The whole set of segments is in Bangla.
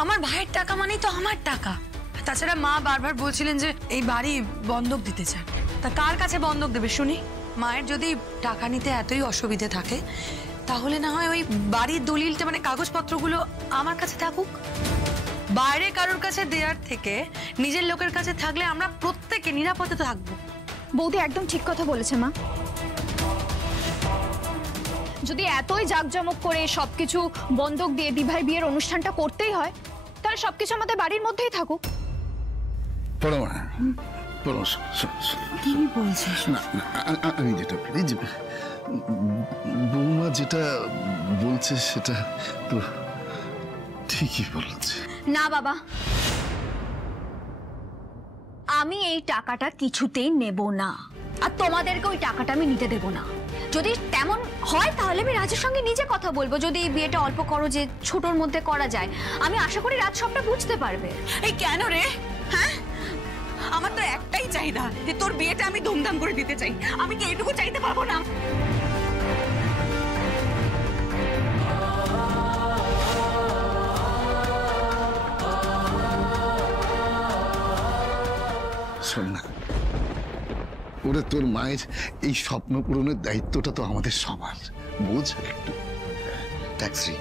আমার ভাইয়ের টাকা মানেই তো আমার টাকা। তাছাড়া মা বারবার বলছিলেন যে এই বাড়ি বন্ধক দিতে চান। তা কার কাছে বন্ধক দেবে শুনি? মায়ের যদি টাকা নিতে এতই অসুবিধে থাকে তাহলে না হয় ওই বাড়ির দলিলটা মানে কাগজপত্রগুলো আমার কাছে থাকুক। বাইরে কারোর কাছে দেওয়ার থেকে নিজের লোকের কাছে থাকলে আমরা প্রত্যেকে নিরাপদে থাকবো। বৌদি একদম ঠিক কথা বলেছে মা। যদি এতই জাঁকজমক করে সবকিছু বন্ধক দিয়ে দিভাই বিয়ের অনুষ্ঠানটা করতেই হয় তাহলে সবকিছু আমাদের বাড়ির মধ্যেই থাকুক। কি বলছিস? না আমি যেটা বৌমা যেটা বলছে সেটা তো ঠিকই বলছে। না বাবা, আমি এই টাকাটা কিছুতেই নেব না, আর তোমাদেরকে ওই টাকাটা আমি নিতে দেব না। যদি তেমন হয় তাহলে আমি রাজের সঙ্গে নিজে কথা বলবো। যদি এই বিয়েটা অল্প খরচে ছোটর মধ্যে করা যায়, আমি আশা করি রাজ সবটা বুঝতে পারবে। এই কেন রে? হ্যাঁ, আমার তো একটাই চাহিদা যে তোর বিয়েটা আমি ধুমধাম করে দিতে চাই। আমি কি এটুকু চাইতে পারবো না? শোন না, ওরে তোর মায়ের এই স্বপ্ন পূরণের দায়িত্বটা তো আমাদের সবার, বুঝ একটু। ট্যাক্সি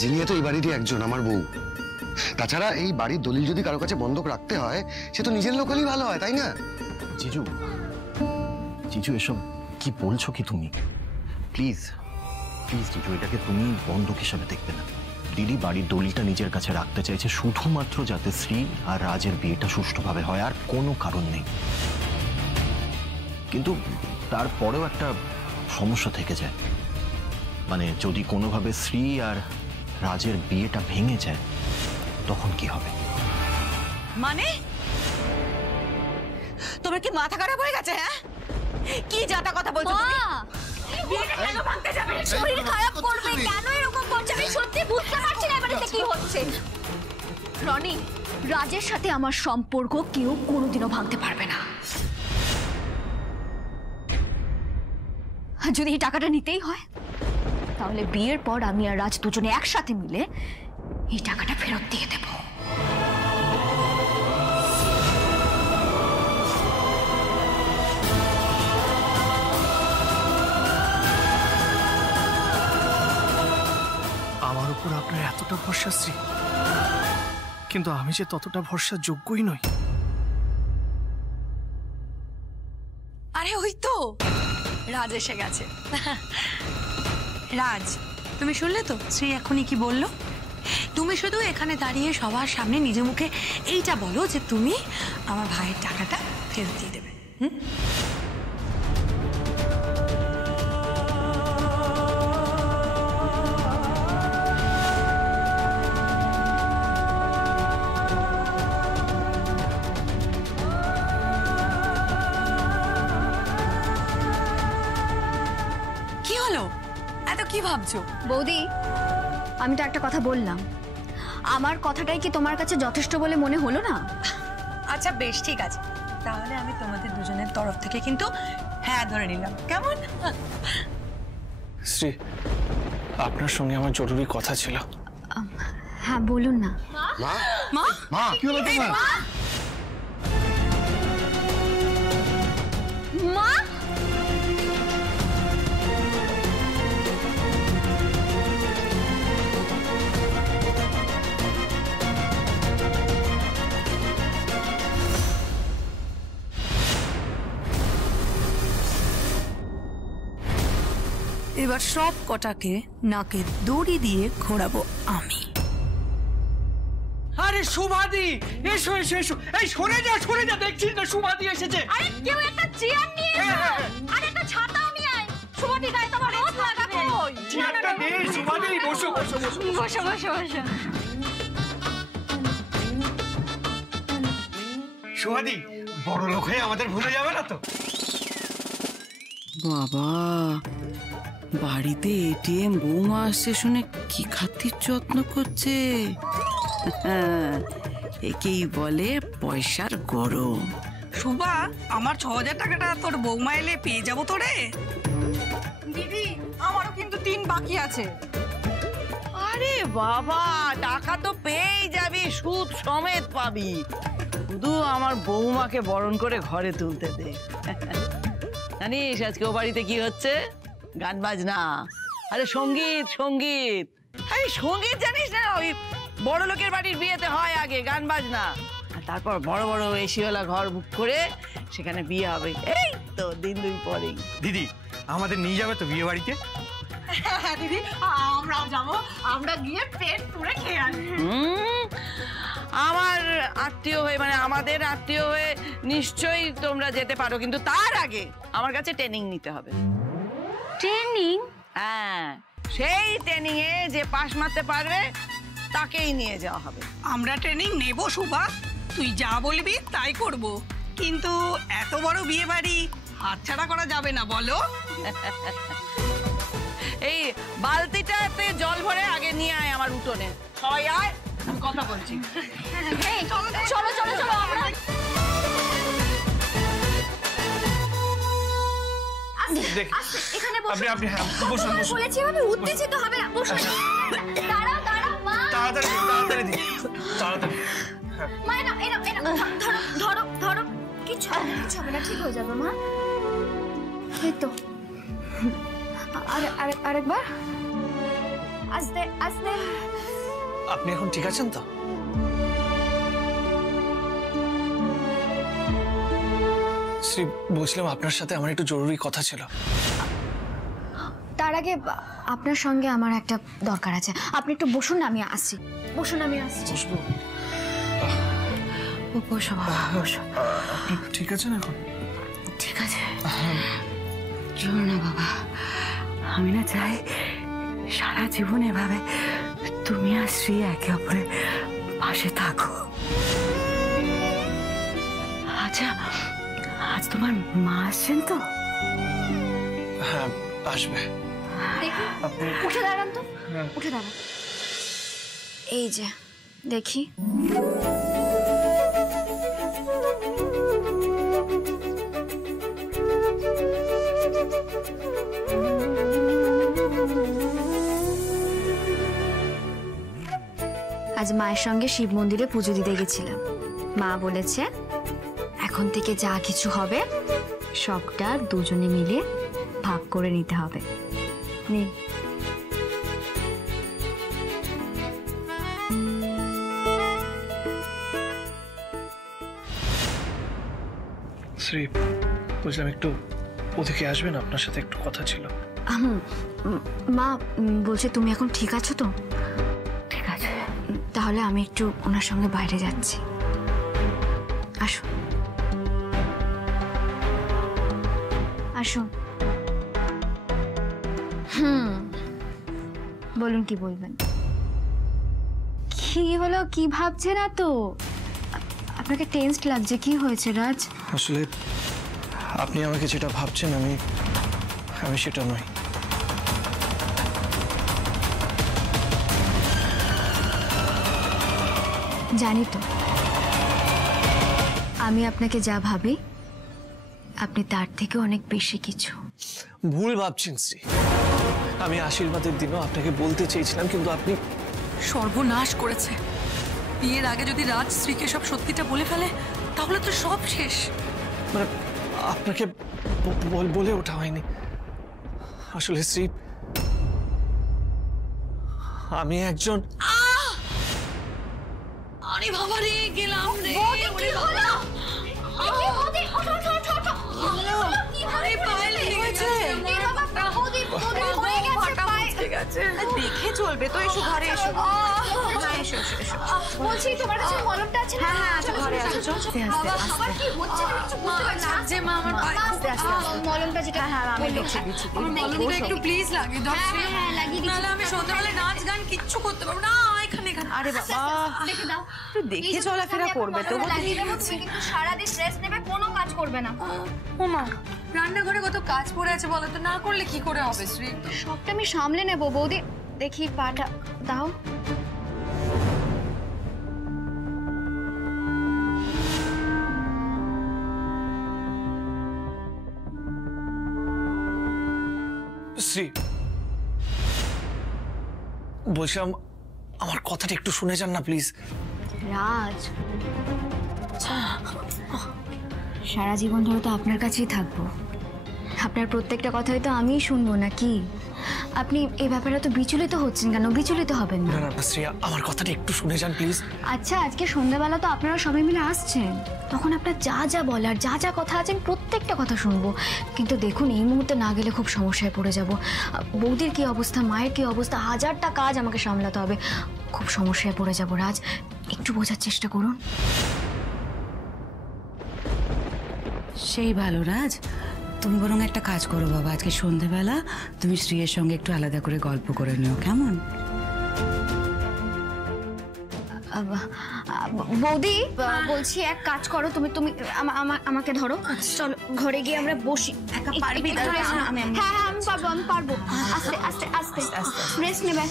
যিনি তো এই বাড়িরই একজন, আমার বউ। তাছাড়া এই বাড়ির দলিল যদি কারো কাছে বন্ধক রাখতে হয় সে তো নিজের লোক হলেই ভালো হয়, তাই না? জিজু, জিজু এসব কি বলছো কি তুমি? প্লিজ প্লিজ জিজু, এটাকে তুমি বন্ধক হিসাবে দেখবে না। দিদি বাড়ির দলিলটা নিজের কাছে রাখতে চাইছে শুধুমাত্র যাতে শ্রী আর রাজের বিয়েটা সুষ্ঠুভাবে হয়, আর কোনো কারণ নেই। কিন্তু তারপরেও একটা সমস্যা থেকে যায়, মানে যদি কোনোভাবে শ্রী আর রাজের বিয়েটা ভেঙে যায় তখন কি হবে? মানে তোমার কি মাথা খারাপ হয়ে গেছে? হ্যাঁ, কি জাতা কথা বলছো তুমি? বিয়েটা কেন ভাঙতে যাবে? শরীর খারাপ করবে কেন? এরকম করছে আমি সত্যি বুঝতে পারছি না এবারে কি হচ্ছে। রনি, রাজের সাথে আমার সম্পর্ক কেউ কোনোদিনও ভাঙতে পারবে না। আর যদি এই টাকাটা নিতেই হয় তাহলে বিয়ের পর আমি আর রাজ দুজনে একসাথে মিলে এই টাকাটা ফেরত দিয়ে দেব। আমার উপর আপনার এতটা ভরসা শ্রী, কিন্তু আমি যে ততটা ভরসা যোগ্যই নই। আরে ওই তো রাজ এসে গেছে। রাজ, তুমি শুনলে তো শ্রী এখনই কি বললো? তুমি শুধু এখানে দাঁড়িয়ে সবার সামনে নিজে মুখে এইটা বলো যে তুমি আমার ভাইয়ের টাকাটা ফেরত দিয়ে দেবে। কি হলো? এত কি ভাবছো? বৌদি, আমি তো একটা কথা বললাম, আমার কথাটাই কি তোমার কাছে যথেষ্ট বলে মনে হলো না? আচ্ছা বেশ, ঠিক আছে, তাহলে আমি তোমাদের দুজনের তরফ থেকে কিন্তু হ্যাঁ ধরে নিলাম, কেমন? শ্রী, আপনার সঙ্গে আমার জরুরি কথা ছিল। হ্যাঁ বলুন না। মা, মা, মা কি হলো তোমার? মা, এবার সব কটাকে নাকে দড়ি দিয়ে ঘোরাবো আমি। আরে সুভাদি, এসো এসো এসো। এই সরে যা, দেখছিস না সুভাদি এসেছে। আরে কেউ একটা চেয়ার নিয়ে এসো, আর একটা ছাতা নিয়ে আয়। সুমতি গায়ে তোমার রোদ লাগাবো। চেয়ারটা দে সুভাদি, বসো বসো বসো বসো বসো বসো। সুভাদি, বড় লোক হয়ে আমাদের ভুলে যাবে না তো? বাবা, বাড়িতে এটিএম বৌমা আসছে শুনে কি খাতির যত্ন করছে। একেই বলে পয়সার গরম। শোভা, আমার ৬০০০ টাকাটা তোর বৌমা এলে পেয়ে যাবো তোরে? দিদি, আমারও কিন্তু ৩ বাকি আছে। আর আরে বাবা, টাকা তো পেয়েই যাবি, সুদ সমেত পাবি। শুধু আমার বৌমাকে বরণ করে ঘরে তুলতে দে। জানিস আজকে ও বাড়িতে কি হচ্ছে? গান বাজনা। আরে সঙ্গীত সঙ্গীত। আরে সঙ্গীত জানিস না? ওই বড় লোকের বাড়ির বিয়েতে হয় আগে গান বাজনা, আর তারপর বড় বড় এসিওয়ালা ঘর বুক করে সেখানে বিয়ে হবে। এই তো দিন দুই পরেই। দিদি আমাদের নিয়ে যাবে তো বিয়ে বাড়িতে? দিদি আমরাও যাবো, আমরা গিয়ে পেট পুরে খেয়ে আসবো। আমার আত্মীয় হয়ে, মানে আমাদের আত্মীয় হয়ে নিশ্চয়ই তোমরা যেতে পারো, কিন্তু তার আগে আমার কাছে ট্রেনিং নিতে হবে। ট্রেনিং? হ্যাঁ, সেই ট্রেনিং এ যে পাশ মারতে পারবে তাকেই নিয়ে যাওয়া হবে। আমরা ট্রেনিং নেব সুভা, তুই যা বলবি তাই করব, কিন্তু এত বড় বিয়ে বাড়ি হাতছাড়া করা যাবে না বলো। এই বালতিটাতে জল ভরে আগে নিয়ে আয় আমার উঠোনে। সবাই আয়, আমি কথা বলছি। চলো চলো চলো, আমরা এখানে বসো। আপনি হ্যাঁ বসুন বসুন। বলেছি আমি উত্তেজিত হবে না, বসো। দাঁড়াও দাঁড়াও মা। তাড়াতাড়ি তাড়াতাড়ি দিন, তাড়াতাড়ি। মা এনা এনা এনা, ধরো ধরো ধরো। কিছু হবে না, ঠিক হয়ে যাবে মা। এই তো। আরেকবার। আস্তে আস্তে। আপনি এখন ঠিক আছেন তো? শ্রী, বলছিলাম আপনার সাথে আমার একটু জরুরি কথা ছিল। তার আগে আপনার সঙ্গে আমার একটা দরকার আছে। আপনি একটু বসুন না, আমি আসছি। বসুন, আমি আসছি। বসবো? বসো বাবা, বসো। আপনি ঠিক আছেন এখন? ঠিক আছে, চলো না বাবা। আমি না চাই সারা জীবন এভাবে তুমি আর শ্রী একে অপরের পাশে থাকো। আচ্ছা, আজ তোমার মা আসছেন তো? হ্যাঁ আসবে। দেখি, উঠে দাঁড়ান তো, উঠে দাঁড়ান। এই যে দেখি। আজ মায়ের সঙ্গে শিব মন্দিরে পুজো দিতে গেছিলাম। মা বলেছে এখন থেকে যা কিছু হবে সবটা দুজনে মিলে ভাগ করে নিতে হবে। নে। শ্রী, বলছিলাম একটু ওদিকে আসবেন, আপনার সাথে একটু কথা ছিল। মা বলছে তুমি এখন ঠিক আছো তো? ঠিক আছে, তাহলে আমি একটু ওনার সঙ্গে বাইরে যাচ্ছি। আসো আসো। বলুন, কি বলবেন? কি হলো, কি ভাবছে না তো? আপনাকে টেন্স লাগছে, কি হয়েছে রাজ? আসলে আপনি আমাকে যেটা ভাবছেন আমি সেটা নই। জানি তো, আমি আপনাকে যা ভাবি আপনি তার থেকে অনেক বেশি কিছু। ভুল ভাবছেন শ্রী। আমি আশীর্বাদের দিনও আপনাকে বলতে চেয়েছিলাম, কিন্তু আপনি সর্বনাশ করেছে। বিয়ের আগে যদি রাজ শ্রীকে সব সত্যিটা বলে ফেলে তাহলে তো সব শেষ। মানে আপনাকে বলে ওঠা হয়নি। আসলে শ্রী, আমি একজন। আরে বাবা রে, গেলাম রে। দেখে চলবে তো, এসো ঘরে এসো। বলছি তোমার কাছে মলমটা আছে? হ্যাঁ হ্যাঁ আছে, ঘরে আছে। আমার কি হচ্ছে না কিছু বুঝতে পারছি না। যে মা আমার মলমটা যেটা, হ্যাঁ আমি লিখে দিচ্ছি। আমার মলমটা একটু প্লিজ লাগিয়ে দাও। হ্যাঁ লাগিয়ে দিচ্ছি। নাহলে আমি সন্ধ্যাবেলা নাচ গান কিচ্ছু করতে পারবো না। এখানে এখানে। আরে বাবা, দেখে দাও। একটু দেখে চলাফেরা করবে তো। লাগিয়ে দেবো, তুমি কিন্তু সারাদিন স্ট্রেস নেবে, কোনো কাজ করবে না। ও মা, রান্নাঘরে কত কাজ পড়ে আছে বলো তো, না করলে কি করে হবে শ্রী? সবটা আমি সামলে নেবো বৌদি। দেখি পাটা দাও। শ্রী, বলছিলাম আমার কথাটা একটু শুনে যান না প্লিজ। রাজ, সারা জীবন ধরে তো আপনার কাছেই থাকবো, আপনার প্রত্যেকটা কথাই তো আমিই শুনবো নাকি? আপনি এই ব্যাপারে তো বিচলিত হচ্ছেন কেন? বিচলিত হবেন না। না না শ্রেয়া, আমার কথাটা একটু শুনে যান প্লিজ। আচ্ছা, আজকে সন্ধ্যাবেলা তো আপনারা সবাই মিলে আসছেন, তখন আপনার যা যা বলার, যা যা কথা আছেন প্রত্যেকটা কথা শুনবো। কিন্তু দেখুন, এই মুহূর্তে না গেলে খুব সমস্যায় পড়ে যাব। বৌদির কি অবস্থা, মায়ের কি অবস্থা, হাজারটা কাজ আমাকে সামলাতে হবে, খুব সমস্যায় পড়ে যাব। রাজ, একটু বোঝার চেষ্টা করুন। সেই ভালো রাজ, তুমি বরং একটা কাজ করো বাবা, আজকে সন্ধেবেলা তুমি শ্রীয়ের সঙ্গে একটু আলাদা করে গল্প করে নিও, কেমন? বৌদি বলছি, এক কাজ করো, তুমি তুমি আমাকে ধরো, চলো ঘরে গিয়ে আমরা বসি। হ্যাঁ হ্যাঁ, আমি পারবো, আমি পারবো। আস্তে আস্তে আস্তে রেস্ট নেবে,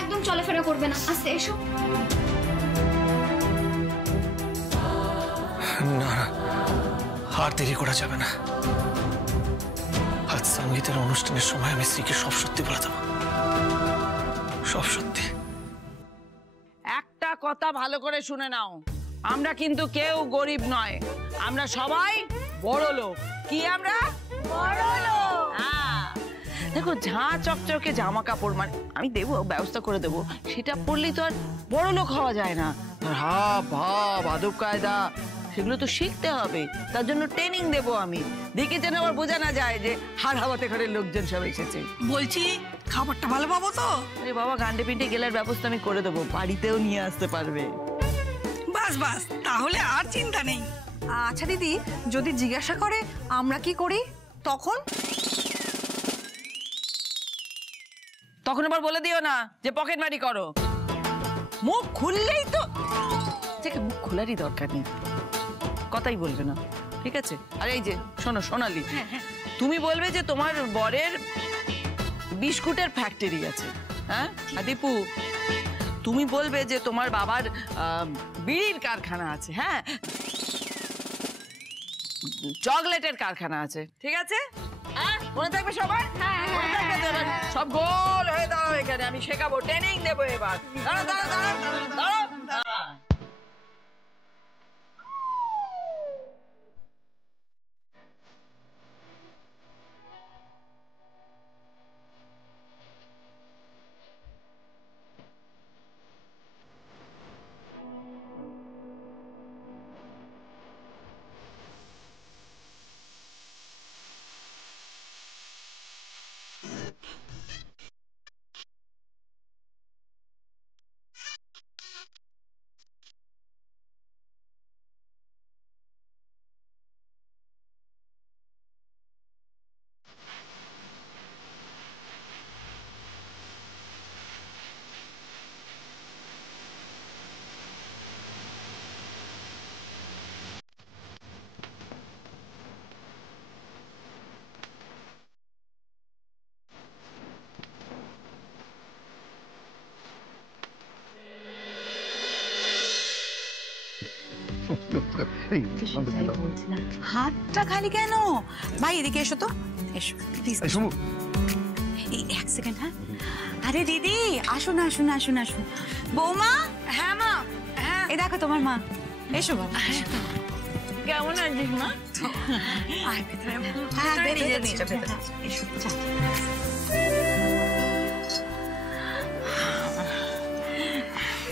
একদম চলাফেরা করবে না, আস্তে এসো। না, আর দেরি করা যাবে না। আজ সঙ্গীতের অনুষ্ঠানের সময় আমি শ্রীকে সব সত্যি বলে দেবো, সব সত্যি। একটা কথা ভালো করে শুনে নাও, আমরা কিন্তু কেউ গরিব নয়, আমরা সবাই বড় লোক। কি আমরা বড় লোক? হ্যাঁ, দেখো ঝাঁ চকচকে জামা কাপড় মানে আমি দেবো, ব্যবস্থা করে দেবো, সেটা পরলেই তো আর বড় লোক হওয়া যায় না। আর হাব ভাব আদব কায়দা সেগুলো তো শিখতে হবে, তার জন্য ট্রেনিং দেবো আমি, দেখে যেন আবার বোঝা না যায় যে হাড় হাওয়াতে ঘরের লোকজন সব এসেছে। বলছি খাবারটা ভালো পাবো তো? আরে বাবা, গান্ডে পিন্ডে গেলার ব্যবস্থা আমি করে দেবো, বাড়িতেও নিয়ে আসতে পারবে। বাস বাস, তাহলে আর চিন্তা নেই। আচ্ছা দিদি, যদি জিজ্ঞাসা করে আমরা কি করি তখন? তখন আবার বলে দিও না যে পকেট মারি করো, মুখ খুললেই তো মুখ খোলারই দরকার নেই, কথাই বলবে না, ঠিক আছে? আর এই যে শোনো সোনালি, তুমি বলবে যে তোমার বরের বিস্কুটের ফ্যাক্টরি আছে, হ্যাঁ? আর দীপু, তুমি বলবে যে তোমার বাবার বিড়ির কারখানা আছে, হ্যাঁ, চকলেটের কারখানা আছে, ঠিক আছে? মনে থাকবে সবার? মনে থাকবে তো? এবার সব গোল হয়ে দাঁড়াও এখানে, আমি শেখাবো, ট্রেনিং দেবো এবার। দাঁড়াও দাঁড়াও দাঁড়াও দাঁড়াও। হাতটা খালি কেন? ভাই এদিকে এসো তো, এসো প্লিজ। এই এক সেকেন্ড, হ্যাঁ? আরে দিদি আসুন আসুন আসুন আসুন। বৌমা। হ্যাঁ মা, হ্যাঁ এই দেখো তোমার মা, এসো বাবা। কেমন আছিস মা? হ্যাঁ বেরিয়ে যাচ্ছে, এসো।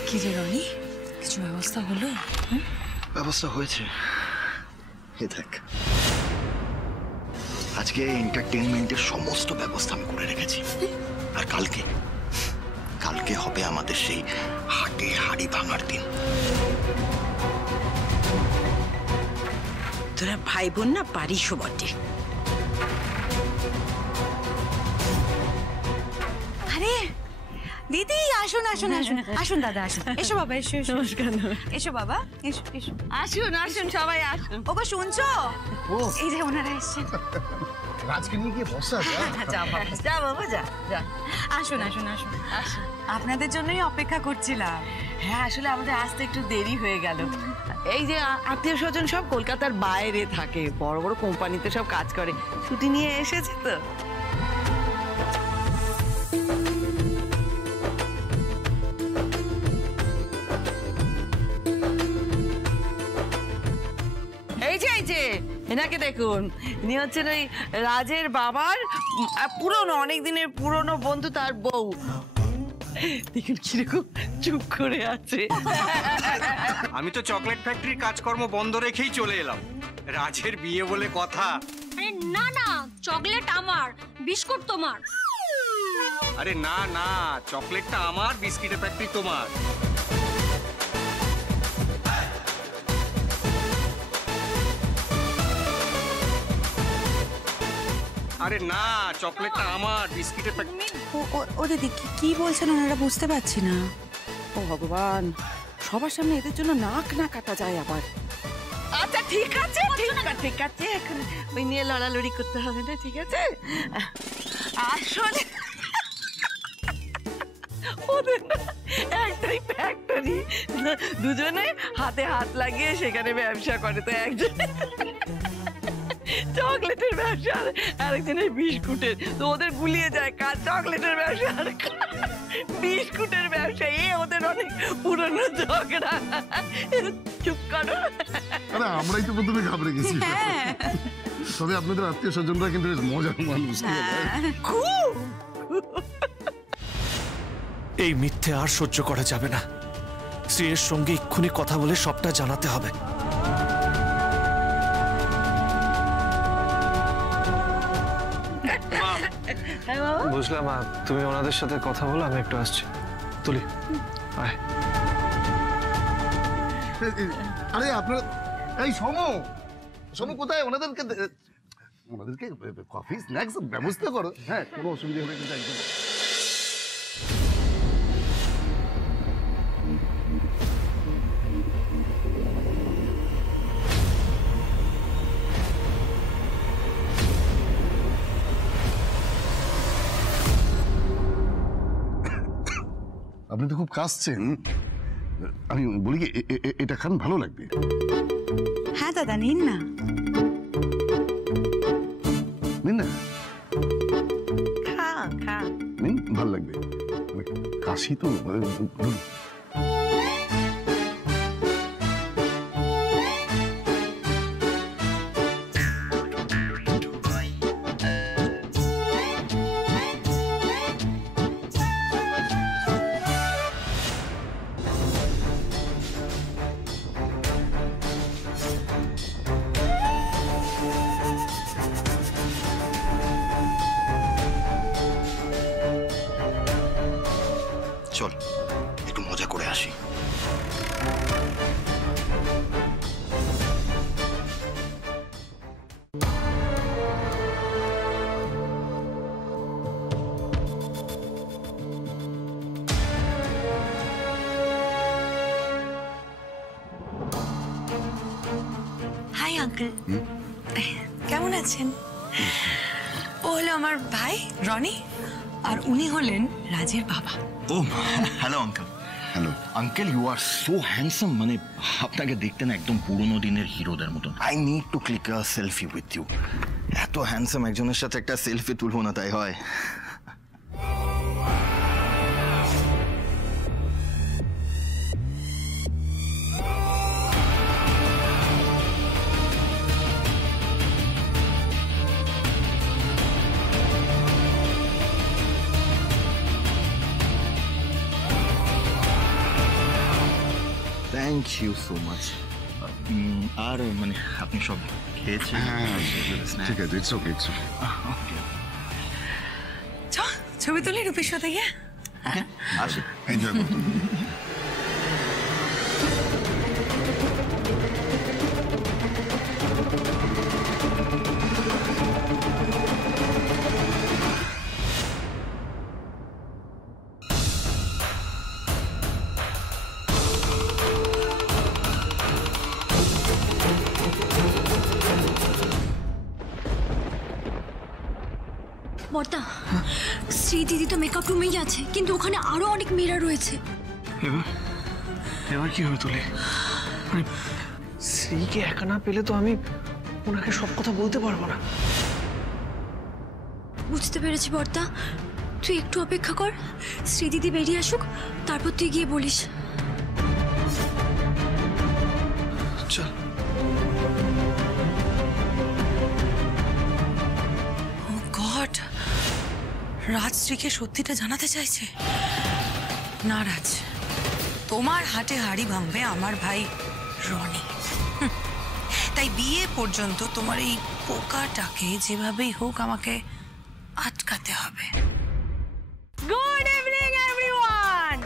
কি রে রনি, কিছু ব্যবস্থা হলো? ব্যবস্থা হয়েছে, এ দেখ, আজকে এন্টারটেইনমেন্টের সমস্ত ব্যবস্থা আমি করে রেখেছি। আর কালকে কালকে হবে আমাদের সেই হাটে হাড়ি ভাঙার দিন। তোরা ভাই বোন না পারিসও বটে। আরে দিদি আসুন আসুন আসুন আসুন দাদা আসুন, এসো বাবা, এসো এসো। নমস্কার। এসো বাবা, এসো এসো। আসুন আসুন সবাই আসুন। ওগো শুনছো? এই যে ওনারা এসেছেন। রাজকে নিয়ে গিয়ে বসা যা বাবা, যা বাবা, যা যা। আসুন আসুন আসুন আসুন, আপনাদের জন্যই অপেক্ষা করছিলাম। হ্যাঁ, আসলে আমাদের আসতে একটু দেরি হয়ে গেল। এই যে আত্মীয় স্বজন সব কলকাতার বাইরে থাকে, বড় বড় কোম্পানিতে সব কাজ করে, ছুটি নিয়ে এসেছে তো। এনাকে দেখুন, ইনি হচ্ছেন ওই রাজের বাবার পুরনো, অনেক দিনের পুরনো বন্ধু, তার বউ। দেখুন কিরকম চুপ করে আছে। আমি তো চকলেট ফ্যাক্টরির কাজকর্ম বন্ধ রেখেই চলে এলাম, রাজের বিয়ে বলে কথা। আরে না না, চকলেট আমার, বিস্কুট তোমার। আরে না না, চকলেটটা আমার, বিস্কিটের ফ্যাক্টরি তোমার। আরে না, চকলেটটা আমার, বিস্কিটের ফ্যাক্টরি। ও দিদি কি বলছেন ওনারা, বুঝতে পারছি না। ও ভগবান, সবার সামনে এদের জন্য নাক না কাটা যায় আবার। আচ্ছা ঠিক আছে, ঠিক আছে, এখন ওই নিয়ে লড়ালড়ি করতে হবে না, ঠিক আছে? আসলে ওদের একটাই ফ্যাক্টরি, দুজনে হাতে হাত লাগিয়ে সেখানে ব্যবসা করে। তো একজন চকলেটের ব্যবসা, আরেকজনের বিস্কুটের। তো ওদের গুলিয়ে যায় কার চকলেটের ব্যবসা আর বিস্কুটের ব্যবসা। ওদের অনেক পুরনো ঝগড়া। চুপ করো। আরে আমরাই তো প্রথমে ঘাবড়ে গেছি। তবে আপনাদের আত্মীয় স্বজনরা কিন্তু বেশ মজার মানুষ। খুব। এই মিথ্যে আর সহ্য করা যাবে না। শ্রীয়ের সঙ্গে এক্ষুনি কথা বলে সবটা জানাতে হবে। বুঝলাম মা, তুমি ওনাদের সাথে কথা বলো, আমি একটু আসছি। তুলি আয়। আরে আপনার এই সমু কোথায়? ওনাদেরকে কফি স্ন্যাক্স ব্যবস্থা করো। হ্যাঁ, কোনো অসুবিধা হবে কিন্তু একদম। আপনি তো খুব কাশছেন, আমি বলি কি এটা খান, ভালো লাগবে। হ্যাঁ দাদা, নিন না। নিন না, খা খা, নিন, ভালো লাগবে। কাশি তো চল একটু মজা করে আসি। হাই আঙ্কেল, কেমন আছেন? ও হলো আমার ভাই রনি, আর উনি হলেন রাজের বাবা। ও hello uncle. Hello uncle, you are so handsome. মানে আপনাকে দেখতে না একদম পুরোনো দিনের হিরোদের মতন। I need to click a selfie with you. এত হ্যান্ডসাম একজনের সাথে একটা সেলফি তুলবো না, তাই হয়? Thank you so much. আর মানে আপনি সব খেয়েছেন? ঠিক আছে, ইটস ওকে, ইটস ওকে। ছবি তুলি রূপের সাথে গিয়ে। আসি, এনজয় করুন। বর্তা, শ্রী দিদি তো মেকআপ রুমেই আছে, কিন্তু ওখানে আরো অনেক মেয়েরা রয়েছে। এবার কি হবে তুলি? শ্রীকে একা না পেলে তো আমি ওনাকে সব কথা বলতে পারবো না। বুঝতে পেরেছি বর্তা, তুই একটু অপেক্ষা কর, শ্রী দিদি বেরিয়ে আসুক, তারপর তুই গিয়ে বলিস। চল। রাজশ্রীকে সত্যিটা জানাতে চাইছে? না রাজ, তোমার হাটে হাড়ি ভাঙবে আমার ভাই রনি। তাই বিয়ে পর্যন্ত তোমার এই পোকাটাকে যেভাবেই হোক আমাকে আটকাতে হবে। Good evening everyone.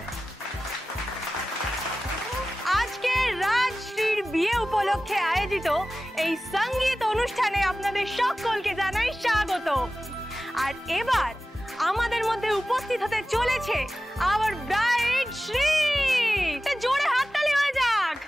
আজকে রাজশ্রীর বিয়ে উপলক্ষে আয়োজিত এই সঙ্গীত অনুষ্ঠানে আপনাদের সকলকে জানাই স্বাগত। আর এবার আমাদের মধ্যে উপস্থিত হতে চলেছে আওয়ার ব্রাইড শ্রী। জোরে হাততালি হয়ে যাক।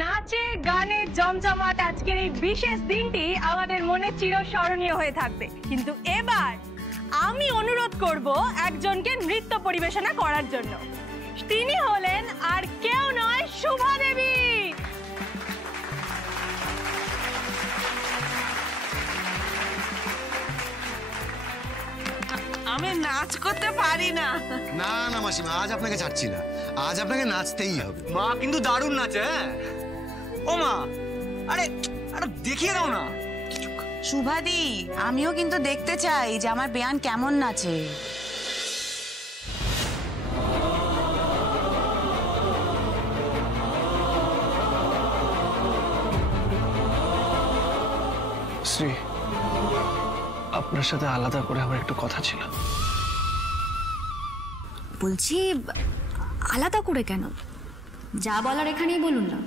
নাচে গানে জমজমাট আজকের এই বিশেষ দিনটি আমাদের মনে চিরস্মরণীয় হয়ে থাকবে। কিন্তু এবার আমি অনুরোধ করব একজনকে নৃত্য পরিবেশনা করার জন্য। তিনি হলেন আর কেউ নয়, শুভা দেবী। আমি নাচ করতে পারি না। না না মাসিমা, আজ আপনাকে ছাড়ছি না, আজ আপনাকে নাচতেই হবে। মা কিন্তু দারুণ নাচে। হ্যাঁ ও মা, আরে আরে দেখিয়ে দাও না। শুভাদি, আমিও কিন্তু দেখতে চাই যে আমার বেয়ান কেমন নাচে। শ্রী, আপনার সাথে আলাদা করে আমার একটু কথা ছিল। বলছি আলাদা করে কেন? যা বলার এখানেই বলুন না।